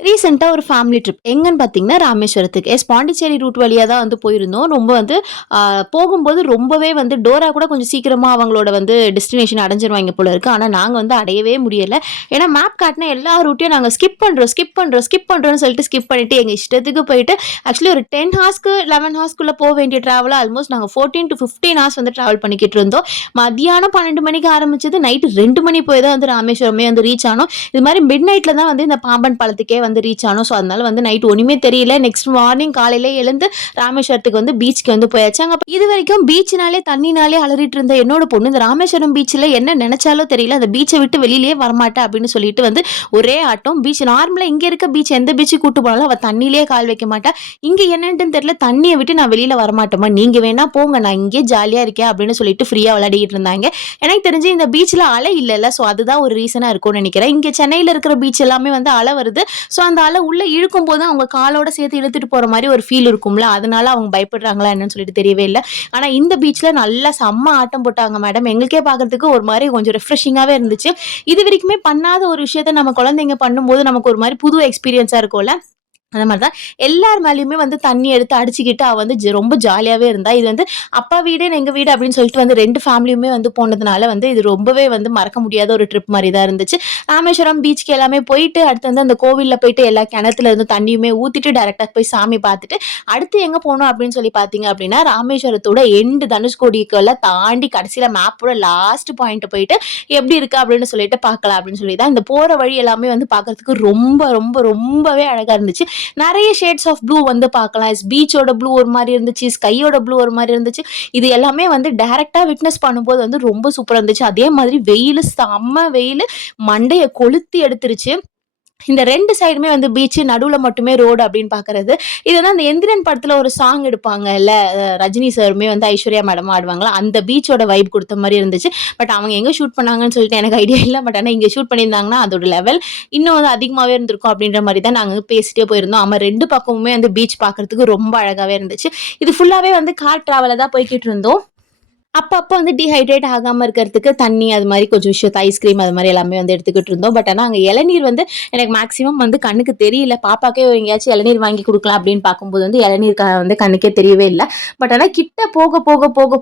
ரீசென்ட்டா ஒரு family trip எங்கன்னு பார்த்தீங்கன்னா, ராமேஸ்வரத்துக்கு. பாண்டிச்சேரி ரூட் வழியா தான் வந்து போயிருந்தோம். ரொம்ப வந்து அ போகும்போது ரொம்பவே வந்து டோரா கூட கொஞ்சம் சீக்கிரமா அவங்களோட வந்து டெஸ்டினேஷன் அடைஞ்சிருவாய்ங்க போல இருக்கு. ஆனா நாங்க வந்து அடையவே முடியல. ஏன்னா மேப் காட்டுன எல்லா ரூட்டையும் நாங்க ஸ்கிப் பண்றோம், ஸ்கிப் பண்றோம், ஸ்கிப் பண்றோம்னு சொல்லிட்டு ஸ்கிப் பண்ணிட்டு எங்க இஷ்டத்துக்கு போயிட்டு ஆக்சுவலி ஒரு 10 ஹார்ஸ்க்கு 11 ஹார்ஸ்க்குள்ள போ வேண்டிய டிராவல ஆல்மோஸ்ட் நாங்க 14 டூ 15 ஹார்ஸ் வந்து டிராவல் பண்ணிக்கிட்டு இருந்தோம். மதியானம் 12 மணிக்கு ஆரம்பிச்சது. நைட் 2 மணி போய் தான் வந்து ராமேஸ்வரமே வந்து ரீச் ஆனோம். இது மாரி மிட் நைட்ல தான் வந்து இந்த பாம்பன் பாலத்துக்கே வந்து ரீச் ஆனோம். ஸோ, அதனால வந்து நைட் ஒண்ணுமே தெரியல. நெக்ஸ்ட் மார்னிங் காலையில எழுந்து ராமேஸ்வரத்துக்கு வந்து பீச்சுக்கு வந்து போயாச்சு. அங்க இதுவரைக்கும் பீச்னாலே, தண்ணினாலே அலறிட்டு இருந்த என்னோட பொண்ணு, இந்த ராமேஸ்வரம் பீச்ல என்ன நெனச்சாலோ தெரியல. அந்த பீச்ச விட்டு வெளியிலயே வரமாட்டேன் அப்படின்னு சொல்லிட்டு வந்து ஒரே ஆட்டம். பீச் நார்மலா இங்க இருக்க பீச் எந்த பீச்சுக்கு கூட்டு போனாலும் அவ தண்ணியிலேயே கால் வைக்க மாட்டா. இங்க என்னன்ட்டுன்னு தெரியல. தண்ணிய விட்டு நான் வெளியில வரமாட்டேம்மா. நீங்க வேணா போங்க. நான் இங்கேயே ஜாலியா இருக்கேன் அப்படின்னு சொல்லிட்டு ஃப்ரீயா விளையாடிட்டு இருந்தாங்க. எனக்கு தெரிஞ்சு இந்த பீச்ல அலை இல்லல்ல. ஸோ, அதுதான் ஒரு ரீசனா இருக்கும்னு நெனைக்கிறேன். இங்க சென்னையில இருக்கிற பீச் எல்லாமே வந்து அலை வருது. ஸோ அந்த அலை உள்ள இழுக்கும்போது அவங்க காலோட சேர்த்து இழுத்துட்டு போற மாரி ஒரு ஃபீல் இருக்கும்ல. அதனால அவங்க பயப்படுறாங்களா என்னன்னு சொல்லிட்டு தெரியவே இல்ல. ஆனா இந்த பீச்ல நல்லா செம்ம ஆட்டம் போட்டாங்க மேடம். எங்களுக்கே பார்க்கறதுக்கு ஒரு மாரி கொஞ்சம் ரிஃப்ரெஷிங்காவே இருந்துச்சு. இதுவரைக்குமே பண்ணாத ஒரு விஷயத்த நம்ம குழந்தைங்க பண்ணும்போது நமக்கு ஒரு மாரி புது எக்ஸ்பீரியன்ஸா இருக்கும்ல. அந்த மாரி தான் எல்லார் மேலயுமே வந்து தண்ணி எடுத்து அடிச்சுக்கிட்டு அவ வந்து ரொம்ப ஜாலியாவே இருந்தா. இது வந்து அப்பா வீடு, எங்க வீடு அப்படின்னு சொல்லிட்டு வந்து 2 ஃபேமிலியுமே வந்து போனதுனால வந்து இது ரொம்பவே வந்து மறக்க முடியாத ஒரு ட்ரிப் மாரி தான் இருந்துச்சு. ராமேஸ்வரம் பீச்க்கு எல்லாமே போயிட்டு, அடுத்து வந்து அந்த கோவில்ல போயிட்டு எல்லா கிணத்துல இருந்து தண்ணியுமே ஊத்திட்டு டைரக்ட்டா போய் சாமி பார்த்துட்டு, அடுத்து எங்க போனோம் அப்படின்னு சொல்லி பார்த்தீங்க அப்படின்னா, ராமேஸ்வரத்தோட எண்ட் தனுஷ்கோடிக்கெல்லாம் தாண்டி கடைசியில மேப்போட லாஸ்ட் பாயிண்ட் போயிட்டு எப்படி இருக்கு அப்படின்னு சொல்லிட்டு பார்க்கலாம் அப்படின்னு சொல்லி தான் இந்த போற வழி எல்லாமே வந்து பார்க்கறதுக்கு ரொம்பவே அழகா இருந்துச்சு. நெறைய ஷேட்ஸ் ஆஃப் ப்ளூ வந்து பார்க்கலாம். பீச்சோட ப்ளூ ஒரு மாரி இருந்துச்சு. ஸ்கையோட ப்ளூ ஒரு மாரி இருந்துச்சு. இது எல்லாமே வந்து டைரக்ட்டா விட்னஸ் பண்ணும்போது வந்து ரொம்ப சூப்பரா இருந்துச்சு. அதே மாதிரி வெயிலு செம்ம வெயிலு. மண்டைய கொளுத்தி எடுத்துருச்சு. இந்த 2 சைடுமே வந்து பீச் நடுவுல மட்டுமே ரோடு அப்படின்னு பார்க்கறது. இது வந்து அந்த எந்திரன் படத்துல ஒரு சாங் எடுப்பாங்கல்ல. ரஜினி சாருமே வந்து ஐஸ்வர்யா மேடமும் ஆடுவாங்கல்ல. அந்த பீச்சோட வைப் குடுத்த மாரி இருந்துச்சு. பட் அவங்க எங்க ஷூட் பண்ணாங்கன்னு சொல்லிட்டு எனக்கு ஐடியா இல்ல. பட் ஆனா இங்க ஷூட் பண்ணியிருந்தாங்கன்னா, அதோட லெவல் இன்னும் வந்து அதிகமாவே இருந்திருக்கும் அப்படின்ற மாரி தான் நாங்க வந்து பேசிட்டே போயிருந்தோம். ஆமா 2 பக்கமுமே வந்து பீச் பார்க்கறதுக்கு ரொம்ப அழகாவே இருந்துச்சு. இது ஃபுல்லாவே வந்து கார் டிராவல்ல தான் போய்க்கிட்டு இருந்தோம். அப்பப்ப வந்து டீஹைட்ரேட் ஆகாம இருக்கிறதுக்கு தண்ணி அது மாரி கொஞ்சம் விஷயத்த ஐஸ்கிரீம் அது மாரி எல்லாமே வந்து எடுத்துக்கிட்டு இருந்தோம். பட் ஆனா அங்க இளநீர் வந்து எனக்கு மேக்ஸிமம் வந்து கண்ணுக்கு தெரியல. பாப்பாக்கே எங்கேயாச்சும் இளநீர் வாங்கி குடுக்கலாம் அப்படின்னு பார்க்கும்போது வந்து இளநீர் வந்து கண்ணுக்கே தெரியவே இல்ல. பட் ஆனா கிட்ட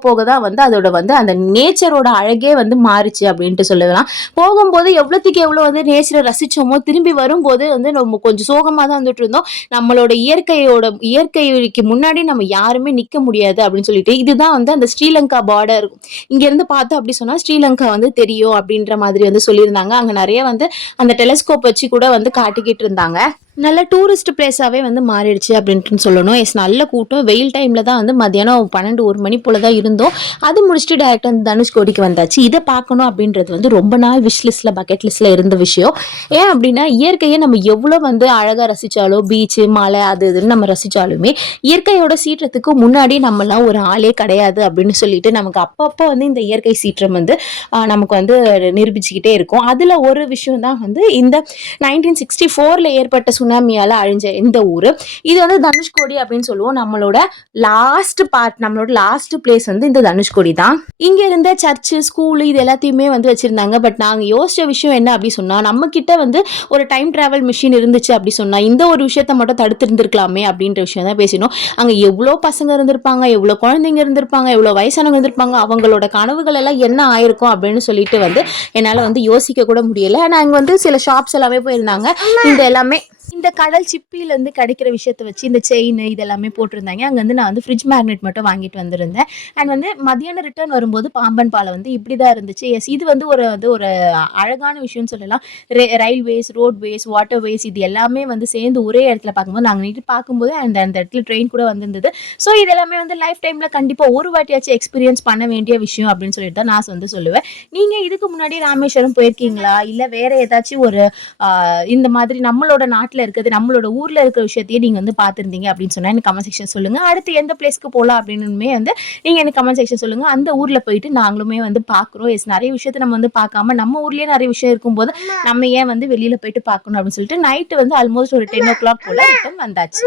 போக தான் வந்து அதோட வந்து அந்த நேச்சரோட அழகே வந்து மாறுச்சு அப்படின்ட்டு சொல்லலாம். போகும்போது எவ்வளோத்துக்கு எவ்வளோ வந்து நேச்சர ரசிச்சோமோ, திரும்பி வரும்போது வந்து நம்ம கொஞ்சம் சோகமா தான் வந்துட்டு இருந்தோம். நம்மளோட இயற்கைக்கு முன்னாடி நம்ம யாருமே நிக்க முடியாது அப்படின்னு சொல்லிட்டு, இதுதான் வந்து அந்த ஸ்ரீலங்கா பார்டர். இங்க இருந்து பார்த்தோம் அப்படி சொன்னா ஸ்ரீலங்கா வந்து தெரியும் அப்படின்ற மாதிரி வந்து சொல்லியிருந்தாங்க. அங்க நெறைய வந்து அந்த டெலஸ்கோப் வச்சு கூட வந்து காட்டிக்கிட்டு இருந்தாங்க. நல்ல டூரிஸ்ட் பிளேஸாவே வந்து மாறிடுச்சு அப்படின்ட்டு சொல்லணும். நல்ல கூட்டம். வெயில் டைம்ல தான் வந்து மதியானம் 12, 1 மணி போல தான் இருந்தோம். அது முடிச்சுட்டு டைரக்ட்டா வந்து தனுஷ்கோடிக்கு வந்தாச்சு. இத பார்க்கணும் அப்படின்றது வந்து ரொம்ப நாள் விஷ் லிஸ்ட்ல, பக்கெட் லிஸ்ட்ல இருந்த விஷயம். ஏன் அப்படின்னா, இயற்கைய நம்ம எவ்வளோ வந்து அழகா ரசிச்சாலும், பீச்சு, மலை அது இதுன்னு நம்ம ரசிச்சாலுமே, இயற்கையோட சீற்றத்துக்கு முன்னாடி நம்மலாம் ஒரு ஆளே கிடையாது அப்படின்னு சொல்லிட்டு, நமக்கு அப்பப்போ வந்து இந்த இயற்கை சீற்றம் வந்து நமக்கு வந்து நிரூபிச்சுக்கிட்டே இருக்கும். அதுல ஒரு விஷயம் தான் வந்து இந்த 1964ல ஏற்பட்ட சுனாமியால அழிஞ்ச இந்த ஊரு. இது வந்து தனுஷ்கோடி அப்படின்னு சொல்லுவோம். நம்மளோட லாஸ்ட் பிளேஸ் வந்து இந்த தனுஷ்கோடி தான். இங்க இருந்த சர்ச்சு, ஸ்கூல் இது எல்லாத்தையுமே வந்து வச்சிருந்தாங்க. பட் நாங்க யோசிச்ச விஷயம் என்ன அப்படி சொன்னா, நம்ம கிட்ட வந்து ஒரு டைம் டிராவல் மிஷின் இருந்துச்சு அப்படி சொன்னா, இந்த ஒரு விஷயத்த மட்டும் தடுத்து இருந்திருக்கலாமே அப்படின்ற விஷயம் தான் பேசினோம். அங்க எவ்வளோ பசங்க இருந்திருப்பாங்க, எவ்வளோ குழந்தைங்க இருந்திருப்பாங்க, எவ்வளோ வயசானவங்க இருந்திருப்பாங்க, அவங்களோட கனவுகள் எல்லாம் என்ன ஆயிருக்கும் அப்படின்னு சொல்லிட்டு வந்து என்னால வந்து யோசிக்க கூட முடியல. நாங்க வந்து சில ஷாப்ஸ் எல்லாமே போயிருந்தாங்க. இந்த எல்லாமே இந்த கடல் சிப்பில இருந்து கிடைக்கிற விஷயத்த வச்சு இந்த செயின் இதெல்லாமே போட்டிருந்தாங்க. அங்க வந்து நான் வந்து ஃப்ரிட்ஜ் மேக்னெட் மட்டும் வாங்கிட்டு வந்திருந்தேன். அண்ட் வந்து மதியானம் ரிட்டர்ன் வரும்போது பாம்பன் பாலம் வந்து இப்படிதான் இருந்துச்சு. இது வந்து ஒரு அழகான விஷயம்னு சொல்லலாம். ரயில்வேஸ், ரோட்வேஸ், வாட்டர்வேஸ் இது எல்லாமே வந்து சேர்ந்து ஒரே இடத்துல பார்க்கும்போது நாங்க நேத்து பார்க்கும்போது அந்த அந்த இடத்துல ட்ரெயின் கூட வந்திருந்தது. ஸோ இது எல்லாமே வந்து லைஃப் டைம்ல கண்டிப்பா ஒரு வாட்டியாச்சும் எக்ஸ்பீரியன்ஸ் பண்ண வேண்டிய விஷயம் அப்படின்னு சொல்லிட்டு தான் நான் வந்து சொல்லுவேன். நீங்க இதுக்கு முன்னாடி ராமேஸ்வரம் போயிருக்கீங்களா? இல்ல வேற ஏதாச்சும் ஒரு இந்த மாதிரி நம்மளோட நாட்டுல இருக்குது, நம்மளோட ஊர்ல இருக்கிற விஷயத்தையே நீங்க வந்து பார்த்திருந்தீங்க அப்படின்னு சொன்னா எனக்கு கமெண்ட் செக்ஷன் சொல்லுங்க. அடுத்து எந்த பிளேஸ்க்கு போலாம் அப்படின்னுமே வந்து நீங்க எனக்கு கமெண்ட் செக்ஷன் சொல்லுங்க. அந்த ஊர்ல போயிட்டு நாங்களுமே வந்து பார்க்குறோம். நிறைய விஷயத்த நம்ம வந்து பார்க்காம நம்ம ஊர்லயே நிறைய விஷயம் இருக்கும்போது நம்ம ஏன் வந்து வெளியில போயிட்டு பார்க்கணும் அப்படின்னு சொல்லிட்டு நைட்டு வந்து ஆல்மோஸ்ட் ஒரு 10 o'clock போல ரிட்டர்ன் வந்தாச்சு.